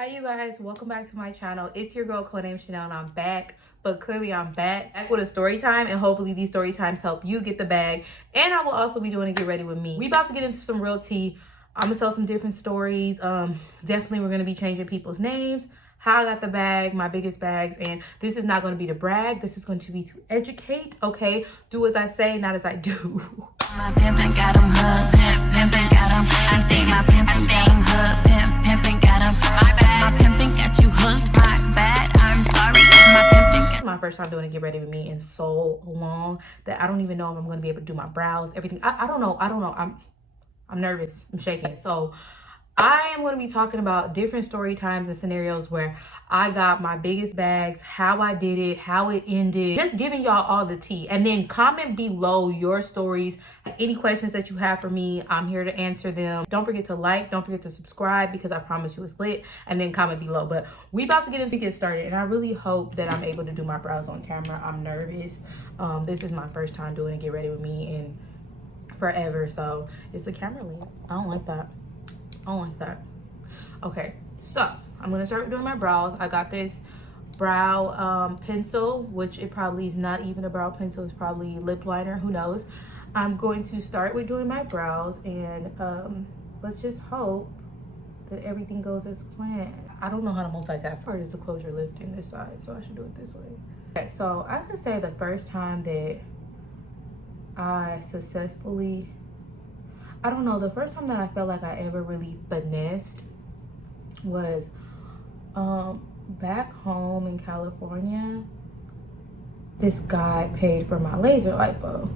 Hi you guys, welcome back to my channel. It's your girl Codenamechanel and I'm back, but clearly I'm back with a story time, and hopefully these story times help you get the bag. And I will also be doing a get ready with me. We about to get into some real tea. I'm gonna tell some different stories. Definitely we're gonna be changing people's names, how I got the bag, my biggest bags, and this is not gonna be to brag. This is going to be to educate, okay? Do as I say, not as I do. My pimpin' got him hooked, pimpin' got him. I say my pimpin' got him hooked, pimpin' got him. My pimpin' got you hooked, my bad, I'm sorry. My pimpin' This is my first time doing a get ready with me in so long that I don't even know if I'm gonna be able to do my brows, everything. I don't know. I'm nervous, I'm shaking. So I am going to be talking about different story times and scenarios where I got my biggest bags, how I did it, how it ended, just giving y'all all the tea. And then comment below your stories, any questions that you have for me. I'm here to answer them. Don't forget to like, don't forget to subscribe, because I promise you it's lit. And then comment below. But we about to get started, and I really hope that I'm able to do my brows on camera. I'm nervous. This is my first time doing a get ready with me in forever, so is the camera lit? I don't like that. I don't like that. Okay, so I'm gonna start doing my brows. I got this brow pencil, which it probably is not even a brow pencil, it's probably lip liner, who knows. I'm going to start with doing my brows, and let's just hope that everything goes as planned. I don't know how to multitask. Or is the closure lifting this side, so I should do it this way. Okay, so I could say the first time that I successfully, I don't know, the first time that I felt like I ever really finessed was back home in California. This guy paid for my laser lipo,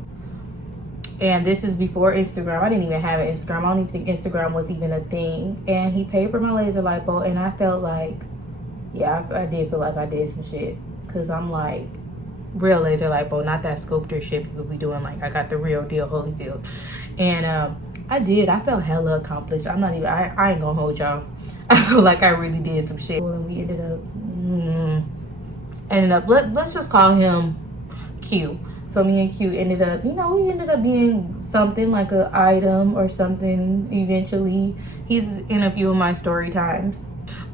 and this is before Instagram. I didn't even have an Instagram. I don't even think Instagram was even a thing. And he paid for my laser lipo, and I felt like, yeah, I did feel like I did some shit, because I'm like, real laser lipo, not that sculptor shit people be doing. Like, I got the real deal Holyfield. And I felt hella accomplished. I'm not even, I ain't gonna hold y'all. I feel like I really did some shit. And we ended up, let's just call him Q. So me and Q ended up, you know, we ended up being something like an item or something eventually. He's in a few of my story times.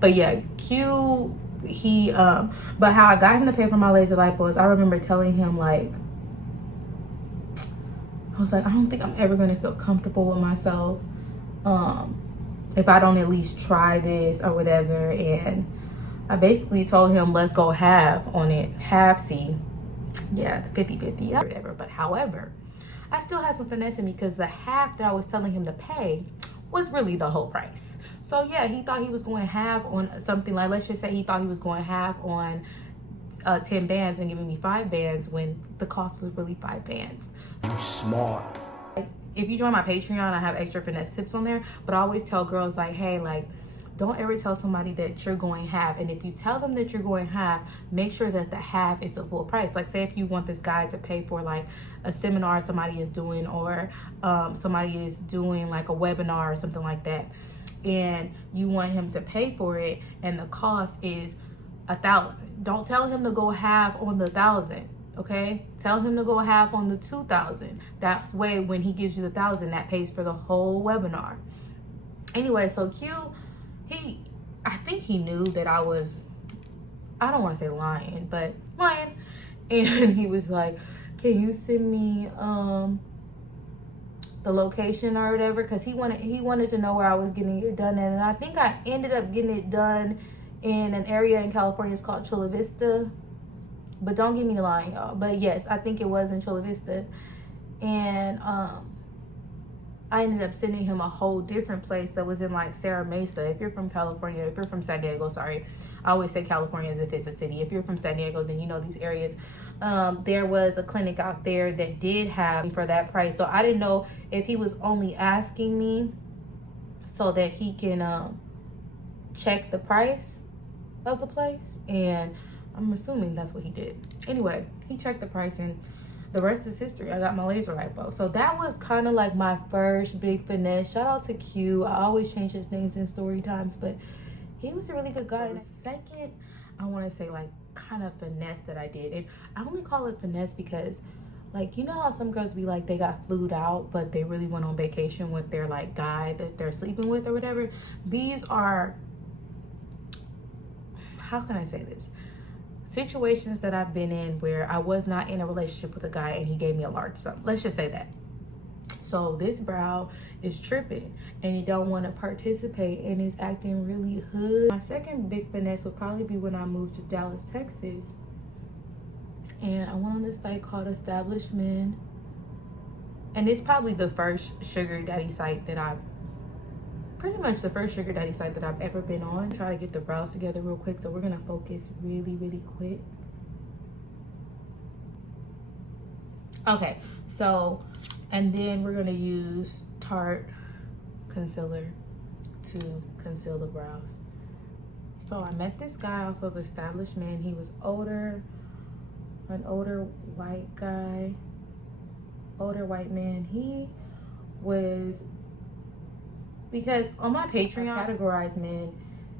But yeah, Q, he but how I got him to pay for my laser lipo is, I remember telling him, like, I was like, I don't think I'm ever gonna feel comfortable with myself if I don't at least try this or whatever. And I basically told him, let's go half on it, half C, yeah, 50-50, whatever. But however, I still had some finesse in me, because the half that I was telling him to pay was really the whole price. So yeah, he thought he was going half on something, like, let's just say he thought he was going half on 10 bands and giving me 5 bands, when the cost was really 5 bands. You smart. If you join my Patreon, I have extra finesse tips on there. But I always tell girls, like, hey, like, don't ever tell somebody that you're going half. And if you tell them that you're going half, make sure that the half is the full price. Like, say if you want this guy to pay for like a seminar somebody is doing, or somebody is doing like a webinar or something like that, and you want him to pay for it, and the cost is $1,000. Don't tell him to go half on the $1,000, okay? Tell him to go half on the $2,000. That's way when he gives you the $1,000, that pays for the whole webinar. Anyway, so Q, I think he knew that I was, I don't want to say lying, but lying. And he was like, can you send me the location or whatever, because he wanted to know where I was getting it done at. And I think I ended up getting it done in an area in California. It's called Chula Vista, but don't get me lying, y'all. But yes, I think it was in Chula Vista. And I ended up sending him a whole different place that was in like Serra Mesa. If you're from California, if you're from San Diego, sorry, I always say California as if it's a city. If you're from San Diego, then you know these areas. There was a clinic out there that did have for that price. So I didn't know if he was only asking me so that he can check the price of the place, and I'm assuming that's what he did. Anyway, he checked the price, and the rest is history. I got my laser lipo. So that was kind of like my first big finesse. Shout out to Q. I always change his names in story times, but he was a really good guy. The second, I want to say, like, kind of finesse that I did, and I only call it finesse because, like, you know how some girls be like, they got flued out, but they really went on vacation with their like guy that they're sleeping with or whatever. These are how can I say this? Situations that I've been in where I was not in a relationship with a guy and he gave me a large sum. Let's just say that. So this brow is tripping and he don't want to participate and is acting really hood. My second big finesse would probably be when I moved to Dallas, Texas. And I went on this site called Establishment. And it's probably the first sugar daddy site that I've ever been on. Try to get the brows together real quick. So we're gonna focus really, really quick. Okay, so, and then we're gonna use Tarte concealer to conceal the brows. So I met this guy off of Establishment. He was older, an older white guy, older white man. He was, because on my Patreon, I categorize men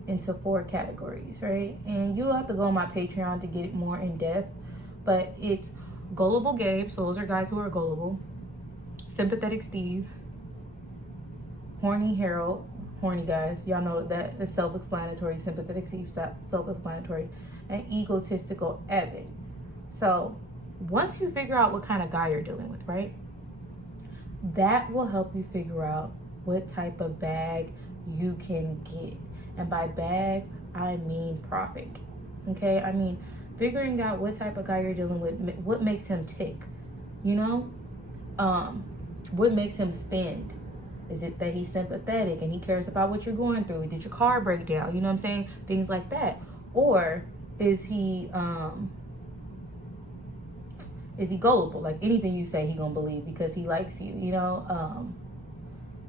into 4 categories, right? And you'll have to go on my Patreon to get it more in depth, but it's gullible Gabe, so those are guys who are gullible. Sympathetic Steve, horny Harold, horny guys, y'all know that it's self-explanatory. Sympathetic Steve, self-explanatory, and egotistical Evan. So once you figure out what kind of guy you're dealing with, right, that will help you figure out what type of bag you can get. And by bag, I mean profit. Okay, I mean figuring out what type of guy you're dealing with, what makes him tick, you know, what makes him spend. Is it that he's sympathetic and he cares about what you're going through? Did your car break down? You know what I'm saying? Things like that. Or is he gullible? Like anything you say, he gonna believe because he likes you, you know?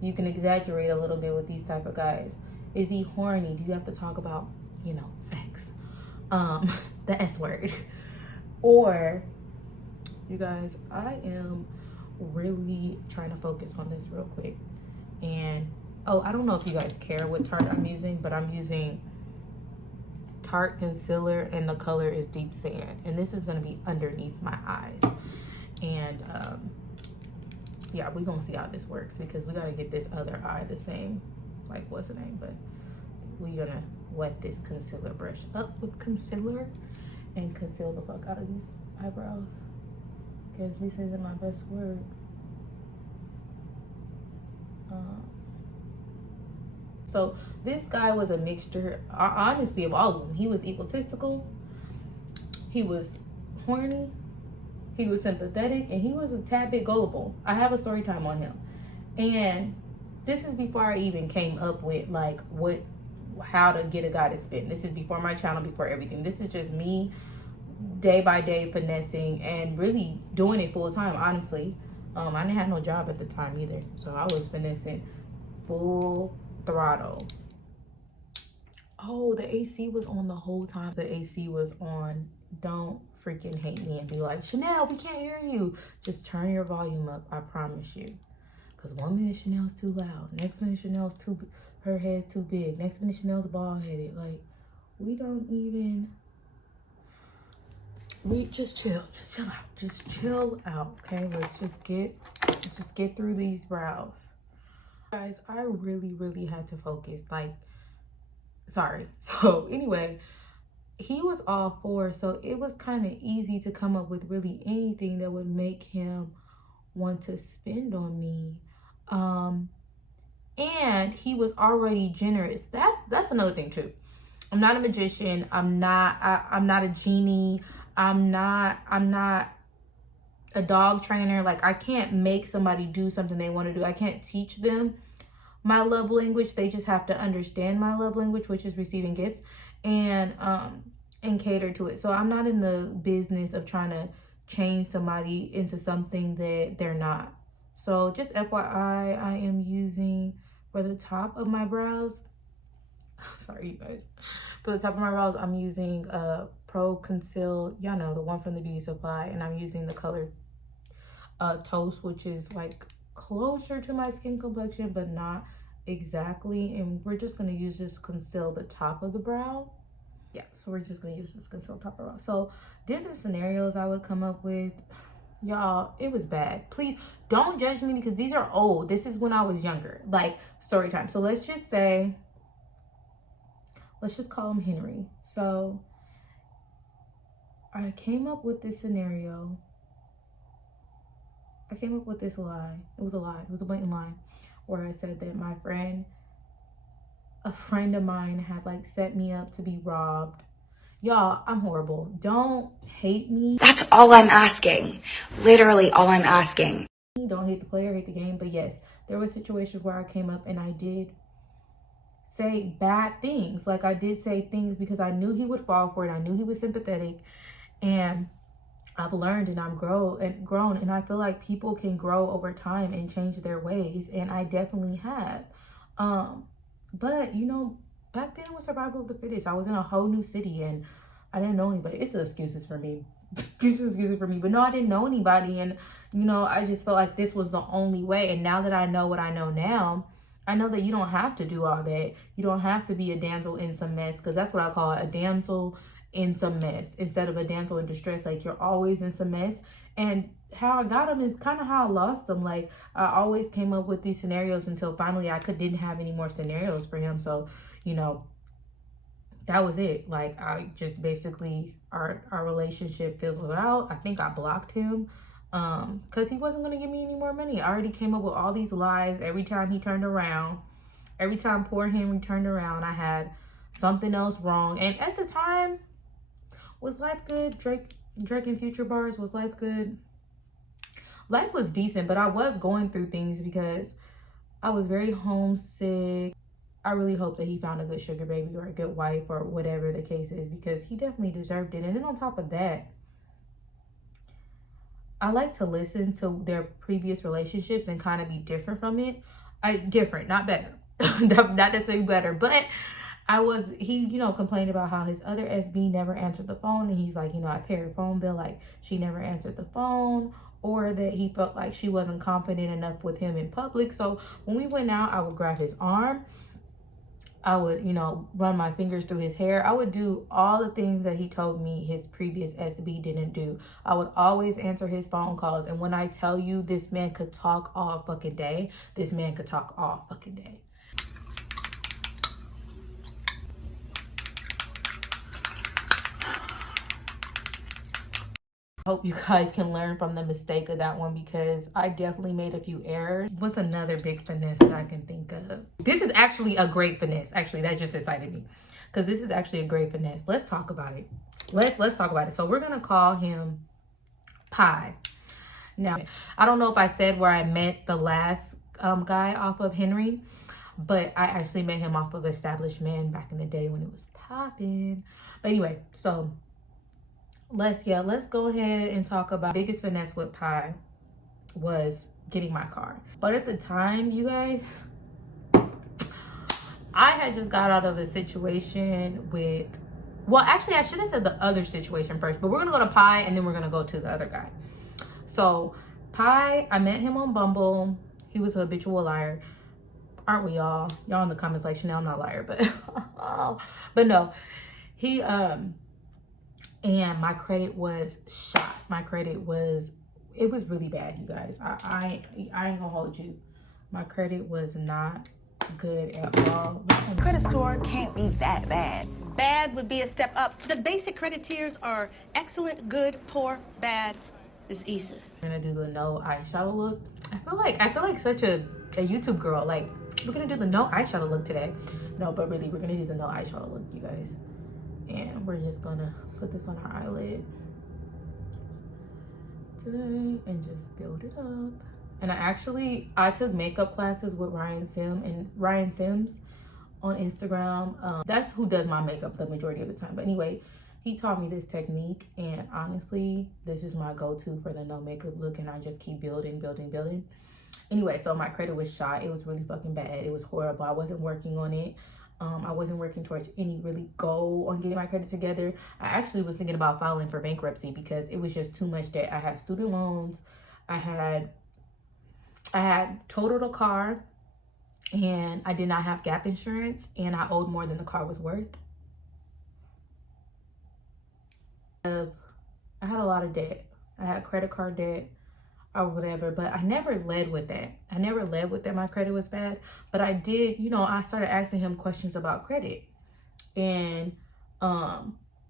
You can exaggerate a little bit with these type of guys. Is he horny? Do you have to talk about, you know, sex? The S word. Or, you guys, I am really trying to focus on this real quick. And, oh, I don't know if you guys care what Tarte I'm using, but I'm using Tarte concealer and the color is Deep Sand. And this is gonna be underneath my eyes. And, yeah, we're gonna see how this works because we gotta get this other eye the same, like what's the name, but we're gonna wet this concealer brush up with concealer and conceal the fuck out of these eyebrows because this isn't my best work. So this guy was a mixture, honestly, of all of them. He was egotistical, he was horny, he was sympathetic, and he was a tad bit gullible. I have a story time on him. And this is before I even came up with like how to get a guy to spend. This is before my channel, before everything. This is just me day by day finessing and really doing it full time, honestly. I didn't have no job at the time either. So I was finessing full throttle. Oh, the AC was on the whole time. The AC was on. Don't freaking hate me and be like, Chanel, we can't hear you. Just turn your volume up, I promise you. Because 1 minute Chanel's too loud. Next minute Chanel's her head's too big. Next minute Chanel's bald headed. Like, we just chill out. Just chill out, okay? Let's just get through these brows. Guys, I really had to focus. Like, sorry. So anyway, he was all 4, so it was kind of easy to come up with really anything that would make him want to spend on me. And he was already generous. That's another thing too. I'm not a magician. I'm not a genie. I'm not a dog trainer. Like, I can't make somebody do something they want to do. I can't teach them my love language. They just have to understand my love language, which is receiving gifts, and cater to it. So I'm not in the business of trying to change somebody into something that they're not. So just FYI, I am using for the top of my brows, sorry you guys, for the top of my brows, I'm using Pro Conceal, y'all know, the one from the beauty supply, and I'm using the color Toast, which is like closer to my skin complexion but not exactly. And we're just going to use this conceal the top of the brow. Yeah, so we're just going to use this conceal top of the brow. So different scenarios I would come up with, y'all, it was bad. Please don't judge me because these are old. This is when I was younger, like story time. So let's just say let's just call him Henry. So I came up with this scenario. I came up with this lie. It was a lie. It was a blatant lie where I said that a friend of mine had like set me up to be robbed. Y'all, I'm horrible. Don't hate me. That's all I'm asking. Literally all I'm asking. Don't hate the player, hate the game. But yes, there were situations where I came up and I did say bad things. Like I did say things because I knew he would fall for it. I knew he was sympathetic. And I've learned and I've grown. And I feel like people can grow over time and change their ways. And I definitely have. But you know, back then it was survival of the fittest. I was in a whole new city and I didn't know anybody. It's the excuses for me. It's excuses for me. But no, I didn't know anybody. And, you know, I just felt like this was the only way. And now that I know what I know now, I know that you don't have to do all that. You don't have to be a damsel in some mess. Because that's what I call it, a damsel in some mess. Instead of a damsel in distress. Like, you're always in some mess. And how I got them is kind of how I lost them. Like, I always came up with these scenarios until finally I didn't have any more scenarios for him. So, you know, that was it. Like, I just basically, our relationship fizzled out. I think I blocked him because he wasn't going to give me any more money. I already came up with all these lies every time he turned around. Every time poor Henry turned around, I had something else wrong. And at the time, was life good? Drake and Future bars, was life good? Life was decent, but I was going through things because I was very homesick. I really hope that he found a good sugar baby or a good wife or whatever the case is, because he definitely deserved it. And then on top of that, I like to listen to their previous relationships and kind of be different from it. Different, not better. Not necessarily better, but he, you know, complained about how his other SB never answered the phone. And he's like, you know, I paid her phone bill, like she never answered the phone, or that he felt like she wasn't confident enough with him in public. So when we went out, I would grab his arm. I would, you know, run my fingers through his hair. I would do all the things that he told me his previous SB didn't do. I would always answer his phone calls. And when I tell you this man could talk all fucking day, this man could talk all fucking day. I hope you guys can learn from the mistake of that one, because I definitely made a few errors. What's another big finesse that I can think of? This is actually a great finesse. Actually, that just excited me, because this is actually a great finesse. Let's talk about it. Let's talk about it. So we're gonna call him Pie. Now, I don't know if I said where I met the last guy off of Henry, but I actually met him off of Established Man back in the day when it was popping. But anyway, so let's go ahead and talk about biggest finesse with Pie was getting my car. But at the time, you guys, I had just got out of a situation with, well, actually I should have said the other situation first, but we're gonna go to Pie and then we're gonna go to the other guy. So Pie, I met him on Bumble. He was a habitual liar. Aren't we all? Y'all in the comments like, Chanel, I'm not a liar, but no, he and my credit was shot. My credit was, it was really bad, you guys. I ain't gonna hold you. My credit was not good at all. Credit score can't be that bad. Bad would be a step up. The basic credit tiers are excellent, good, poor, bad is easy. I'm gonna do the no eyeshadow look. I feel like such a YouTube girl. Like, we're gonna do the no eyeshadow look today. No, but really, we're gonna do the no eyeshadow look, you guys. And we're just gonna put this on our eyelid today and just build it up. And I took makeup classes with Ryan Sims on Instagram. That's who does my makeup the majority of the time. But anyway, he taught me this technique, and honestly, this is my go-to for the no makeup look, and I just keep building. Anyway, so my credit was shot. It was really fucking bad. It was horrible. I wasn't working on it. I wasn't working towards any really goal on getting my credit together. I actually was thinking about filing for bankruptcy because it was just too much debt. I had student loans. I had totaled a car, and I did not have gap insurance, and I owed more than the car was worth. I had a lot of debt. I had credit card debt or whatever, but I never led with that. My credit was bad, but I did, you know, I started asking him questions about credit. and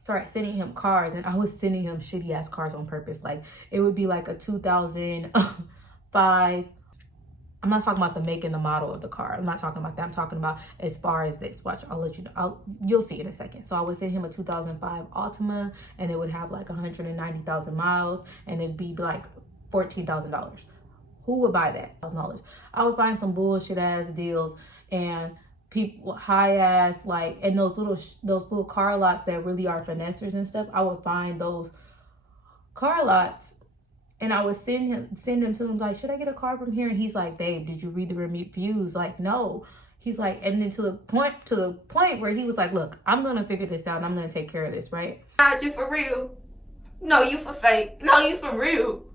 started sending him cars, and I was sending him shitty ass cars on purpose. Like it would be like a 2005. I'm not talking about the make and the model of the car. I'm not talking about that. I'm talking about as far as this. Watch, I'll let you know. You'll see in a second. So I would send him a 2005 Altima, and it would have like 190,000 miles, and it'd be like $14,000. Who would buy that? $1,000. I would find some bullshit ass deals, and people high ass, like, and those little car lots that really are finessers and stuff. I would find those car lots, and I would send them to him like, should I get a car from here? And he's like, babe, did you read the reviews? Like, no. He's like, and then to the point where he was like, look, I'm gonna figure this out and I'm gonna take care of this, right? God, you for real? No, you for fake. No, you for real.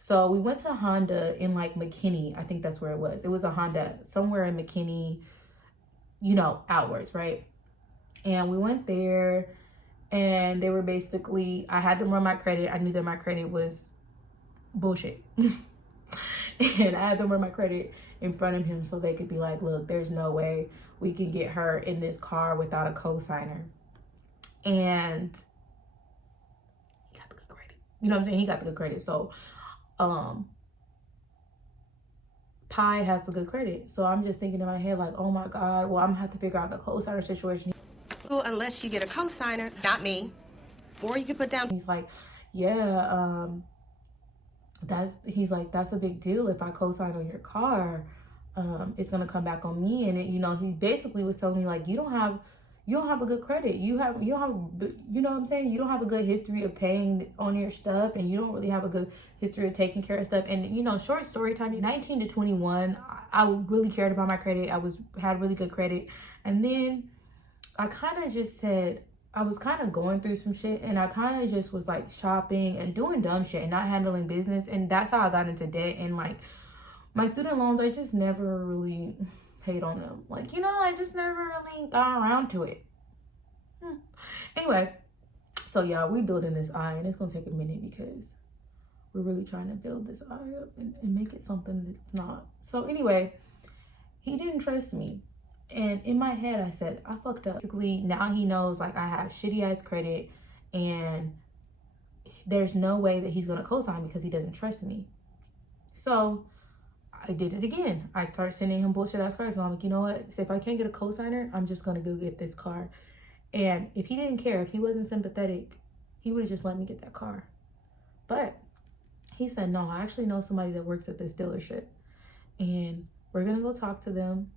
So we went to Honda in like McKinney. I think that's where it was. It was a Honda somewhere in McKinney, you know, outwards, right? And we went there, and they were basically, I had them run my credit. I knew that my credit was bullshit. And I had them run my credit in front of him so they could be like, look, there's no way we can get her in this car without a cosigner. And he got the good credit. You know what I'm saying? He got the good credit. So Pi has the good credit. So I'm just thinking in my head like, oh my God, well, I'm gonna have to figure out the cosigner situation. Well, unless you get a cosigner, not me, or you can put down. He's like, yeah, he's like, that's a big deal. If I co-sign on your car, it's gonna come back on me. And you know, he basically was telling me like, you don't have a good credit. You know what I'm saying? You don't have a good history of paying on your stuff, and you don't really have a good history of taking care of stuff. And you know, short story time, 19 to 21, I really cared about my credit. Had really good credit, and then I kind of just said, I was kind of going through some shit, and I kind of just was like shopping and doing dumb shit and not handling business, and that's how I got into debt. And like my student loans, I just never really paid on them. Like, you know, I just never really got around to it. Anyway, so yeah, we building this eye, and it's gonna take a minute because we're really trying to build this eye up and make it something that's not. So anyway, he didn't trust me. And in my head, I said, I fucked up. Basically, now he knows like I have shitty ass credit, and there's no way that he's gonna co-sign because he doesn't trust me. So I did it again. I started sending him bullshit ass cards, and I'm like, you know what? So if I can't get a co-signer, I'm just gonna go get this car. And if he didn't care, if he wasn't sympathetic, he would have just let me get that car. But he said, no, I actually know somebody that works at this dealership, and we're gonna go talk to them,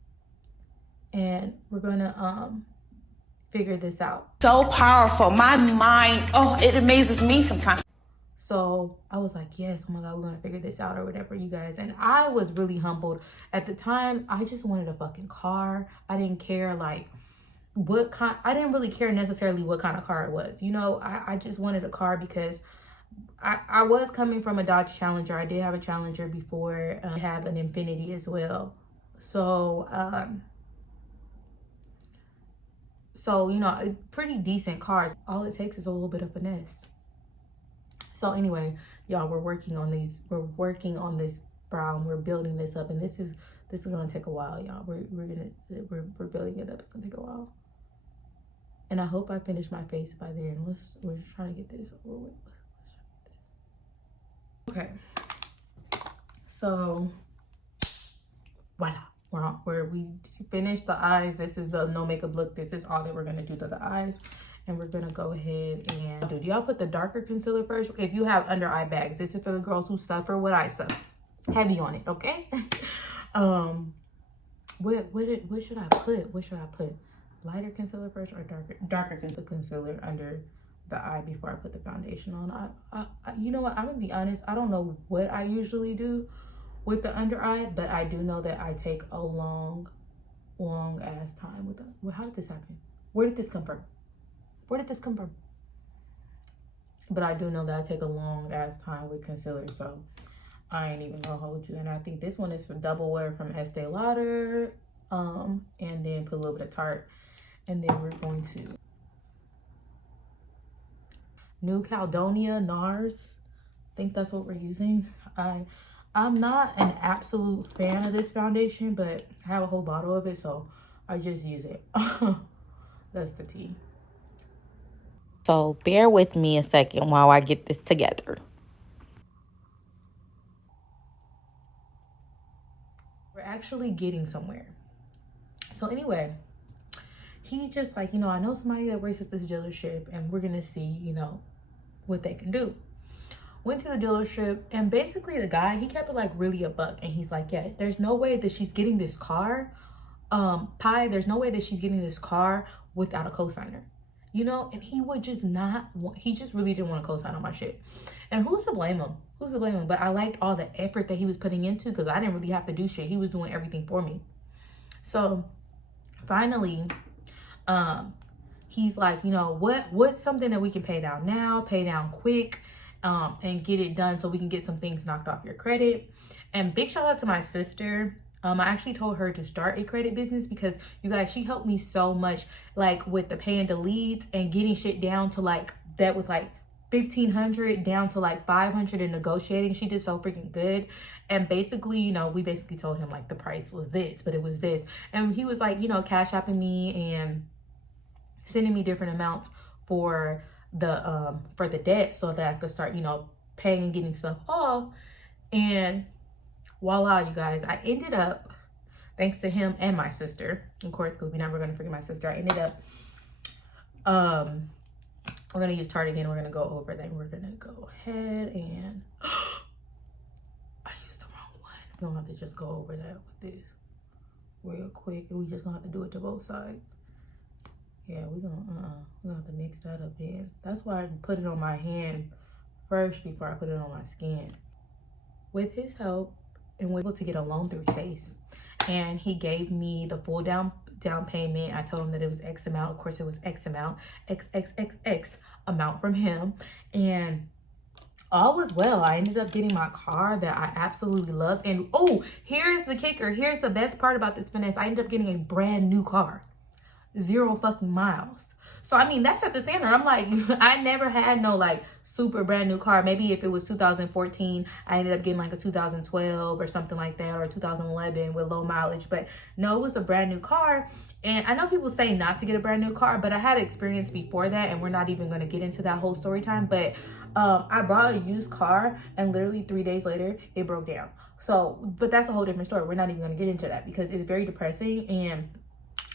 and we're gonna figure this out. So powerful. My mind, oh, it amazes me sometimes. So I was like, yes, oh my God, we're gonna figure this out or whatever, you guys. And I was really humbled. At the time, I just wanted a fucking car. I didn't care like what kind, I didn't really care necessarily what kind of car it was. You know, I just wanted a car because I was coming from a Dodge Challenger. I did have a Challenger before. I have an Infiniti as well. So, you know, pretty decent cars. All it takes is a little bit of finesse. So anyway, y'all, we're working on these. We're working on this brown. We're building this up, and this is gonna take a while, y'all. We're building it up. It's gonna take a while, and I hope I finish my face by then. We're just trying to get this over with. Okay. So voila. We finished the eyes. This is the no makeup look. This is all that we're gonna do to the eyes, and we're gonna go ahead and do y'all put the darker concealer first. If you have under eye bags, this is for the girls who suffer what I suffer. Heavy on it, okay? What should I put? What should I put? Lighter concealer first or darker concealer under the eye before I put the foundation on? I you know what? I'm gonna be honest. I don't know what I usually do with the under eye, but I do know that I take a long ass time with them. Well, how did this happen? Where did this come from? But I do know that I take a long ass time with concealer, so I ain't even gonna hold you. And I think this one is for double wear from Estee Lauder, and then put a little bit of Tarte, and then we're going to New Caledonia NARS. I think that's what we're using. I'm not an absolute fan of this foundation, but I have a whole bottle of it, so I just use it. That's the tea. So bear with me a second while I get this together. We're actually getting somewhere. So anyway, he just like, you know, I know somebody that works at this dealership and we're gonna see, you know, what they can do. Went to the dealership, and basically the guy, he kept it like really a buck, and he's like, yeah, there's no way that she's getting this car, there's no way that she's getting this car without a cosigner, you know. And he would just not want, he just really didn't want to cosign on my shit. And who's to blame him? Who's to blame him? But I liked all the effort that he was putting into, because I didn't really have to do shit. He was doing everything for me. So finally, he's like, you know, what's something that we can pay down now, pay down quick, and get it done so we can get some things knocked off your credit. And big shout out to my sister. I actually told her to start a credit business, because you guys, she helped me so much, like with the paying the leads and getting shit down to like, that was like $1,500 down to like $500 in negotiating. She did so freaking good. And basically, you know, we basically told him like the price was this, but it was this. And he was like, you know, cash apping me and sending me different amounts for the debt, so that I could start, you know, paying and getting stuff off. And voila, you guys, I ended up, thanks to him and my sister, of course, because we're never going to forget my sister, I ended up, we're going to use Tarte again. We're going to go over that. We're going to go ahead and, I used the wrong one. We're going to have to just go over that with this real quick. And we just going to have to do it to both sides. Yeah, we're gonna have to mix that up in. That's why I put it on my hand first before I put it on my skin. With his help, and we were able to get a loan through Chase, and he gave me the full down payment. I told him that it was X amount. Of course, it was X amount, X amount from him, and all was well. I ended up getting my car that I absolutely loved. And oh, here's the kicker. Here's the best part about this finesse. I ended up getting a brand new car. 0 fucking miles. So I mean, that's at the standard. I'm like, I never had no like super brand new car. Maybe if it was 2014, I ended up getting like a 2012 or something like that, or 2011 with low mileage. But no, it was a brand new car. And I know people say not to get a brand new car, but I had experience before that, and we're not even going to get into that whole story time. But I bought a used car, and literally 3 days later it broke down. So, but that's a whole different story. We're not even going to get into that, because it's very depressing. And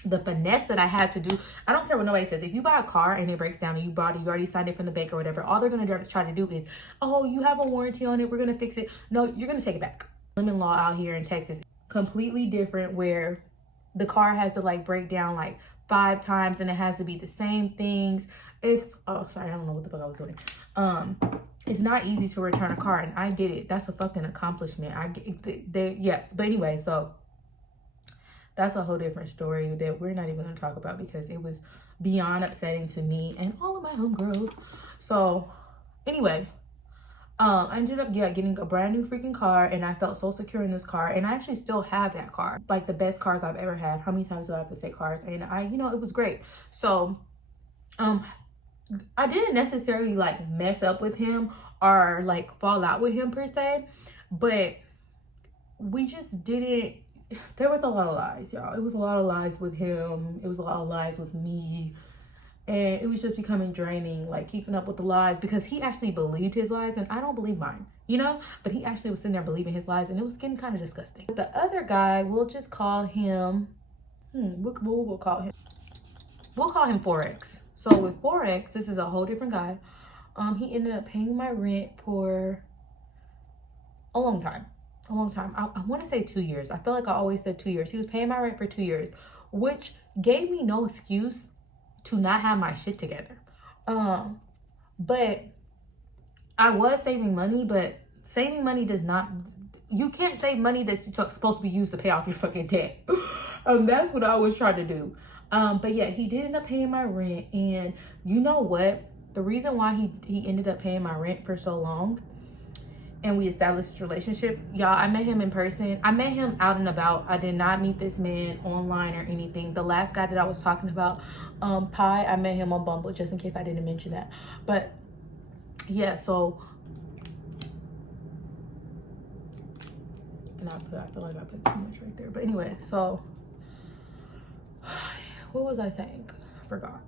the finesse that I had to do, I don't care what nobody says. If you buy a car and it breaks down and you bought it, you already signed it from the bank or whatever, all they're going to try to do is, oh, you have a warranty on it, we're going to fix it. No, you're going to take it back. Lemon law out here in Texas, completely different, where the car has to like break down like 5 times, and it has to be the same things. It's, oh, sorry, I don't know what the fuck I was doing. It's not easy to return a car, and I did it. That's a fucking accomplishment. Yes, but anyway, so that's a whole different story that we're not even going to talk about, because it was beyond upsetting to me and all of my homegirls. So anyway, I ended up getting a brand new freaking car, and I felt so secure in this car, and I actually still have that car. Like the best cars I've ever had. How many times do I have to say cars? And it was great. So I didn't necessarily like mess up with him or like fall out with him per se, but we just didn't. There was a lot of lies, y'all. It was a lot of lies with him. It was a lot of lies with me. And it was just becoming draining, like keeping up with the lies, because he actually believed his lies and I don't believe mine, you know? But he actually was sitting there believing his lies, and it was getting kind of disgusting. The other guy, we'll just call him, what we'll call him? We'll call him Forex. So with Forex, this is a whole different guy. He ended up paying my rent for a long time. I want to say 2 years. I feel like I always said 2 years. He was paying my rent for 2 years, which gave me no excuse to not have my shit together. But I was saving money, but saving money does not, you can't save money that's supposed to be used to pay off your fucking debt. That's what I was trying to do. But yeah, he did end up paying my rent. And you know what? The reason why he ended up paying my rent for so long, and we established this relationship, y'all, I met him in person. I met him out and about. I did not meet this man online or anything. The last guy that I was talking about, Pi, I met him on Bumble, just in case I didn't mention that. But yeah, so not put, I feel like I put too much right there. But anyway, so what was I saying? Forgot.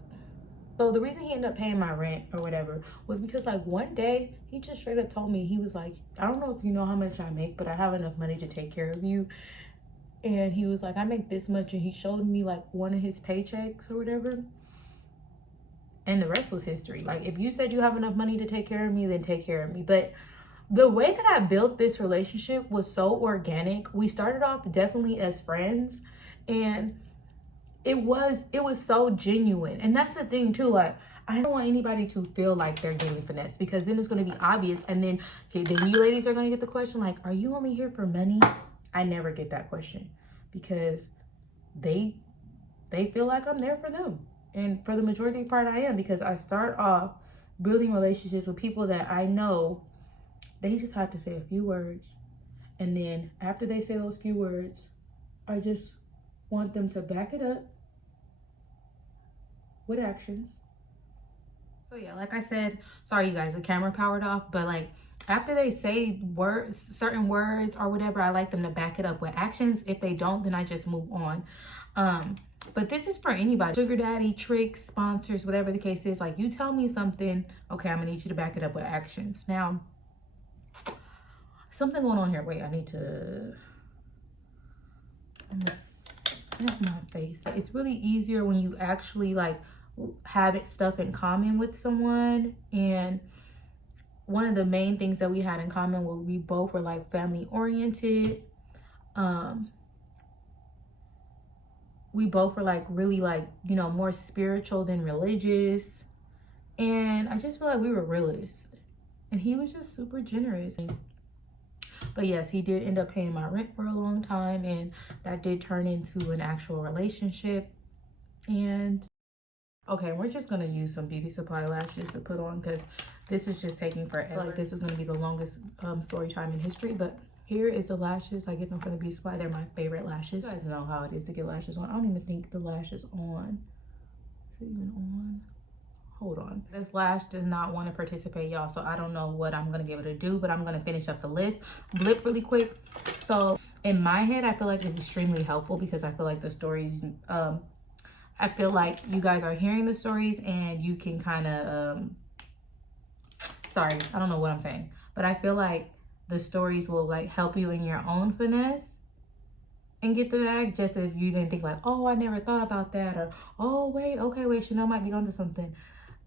So the reason he ended up paying my rent or whatever was because like one day he just straight up told me, he was like, I don't know if you know how much I make, but I have enough money to take care of you. And he was like, I make this much, and he showed me like one of his paychecks or whatever. And the rest was history. Like, if you said you have enough money to take care of me, then take care of me. But the way that I built this relationship was so organic. We started off definitely as friends, and it was so genuine. And that's the thing too, like, I don't want anybody to feel like they're getting finesse, because then it's going to be obvious, and then you ladies are going to get the question like, are you only here for money? I never get that question, because they feel like I'm there for them. And for the majority part, I am, because I start off building relationships with people that I know they just have to say a few words, and then after they say those few words, I just want them to back it up with actions. So yeah, like I said, sorry you guys, the camera powered off, but like after they say certain words or whatever, I like them to back it up with actions. If they don't, then I just move on. But this is for anybody, sugar daddy, tricks, sponsors, whatever the case is. Like, you tell me something, okay, I'm gonna need you to back it up with actions. Now, something going on here. Wait, I need to, I'm gonna snap my face. It's really easier when you actually like have stuff in common with someone. And one of the main things that we had in common was we both were like family oriented. We both were like really like, you know, more spiritual than religious. And I just feel like we were realists. And he was just super generous. But yes, he did end up paying my rent for a long time, and that did turn into an actual relationship. And okay, we're just gonna use some beauty supply lashes to put on, because this is just taking forever. Like, this is gonna be the longest story time in history. But here is the lashes. I get them from the beauty supply. They're my favorite lashes. You guys know how it is to get lashes on. I don't even think the lash is on. Is it even on? Hold on. This lash does not want to participate, y'all, so I don't know what I'm gonna be able to do, but I'm gonna finish up the blip really quick. So in my head, I feel like it's extremely helpful, because I feel like the stories, I feel like you guys are hearing the stories and you can kind of, sorry, I don't know what I'm saying, but I feel like the stories will like help you in your own finesse and get the bag, just if you didn't think like, oh, I never thought about that, or oh wait, okay, wait, Chanel might be onto something.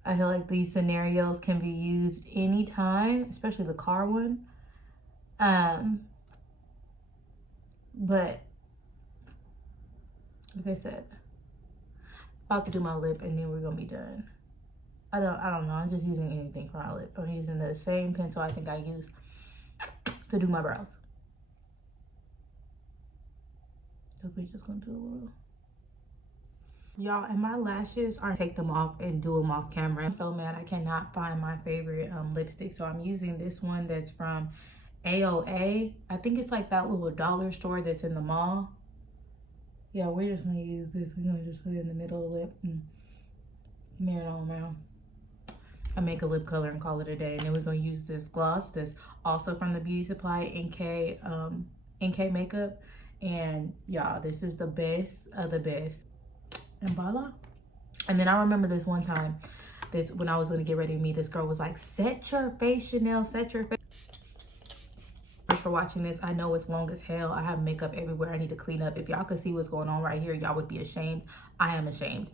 I feel like these scenarios can be used anytime, especially the car one. But like I said, about to do my lip and then we're gonna be done. I don't know, I'm just using anything for my lip. I'm using the same pencil I think I used to do my brows, because we're just gonna do a little. Y'all, and my lashes are, take them off and do them off camera. I'm so mad I cannot find my favorite lipstick. So I'm using this one that's from AOA. I think it's like that little dollar store that's in the mall. Yeah, we're just gonna use this. We're gonna just put it in the middle of the lip and smear it all around. I make a lip color and call it a day. And then we're gonna use this gloss that's also from the beauty supply, NK makeup. And y'all, this is the best of the best. And voila. And then I remember this one time, when I was going to get ready to meet, this girl was like, set your face, Chanel, set your face. Thanks for watching this. I know it's long as hell. I have makeup everywhere. I need to clean up. If y'all could see what's going on right here, y'all would be ashamed. I am ashamed.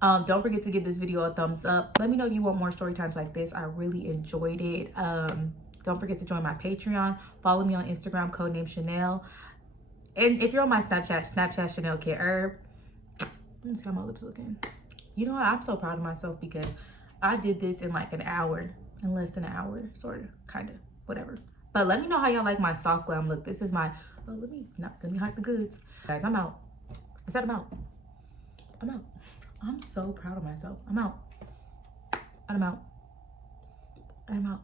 Don't forget to give this video a thumbs up. Let me know if you want more story times like this. I really enjoyed it. Don't forget to join my Patreon. Follow me on Instagram, Codenamechanel. And if you're on my Snapchat Chanel Kid Herb. Let me see how my lips looking. You know what? I'm so proud of myself, because I did this in like an hour, in less than an hour, sort of, kind of, whatever. But let me know how y'all like my soft glam look. This is my, oh, let me hide the goods. Guys, I'm out. I said I'm out. I'm out. I'm so proud of myself. I'm out. I'm out. I'm out.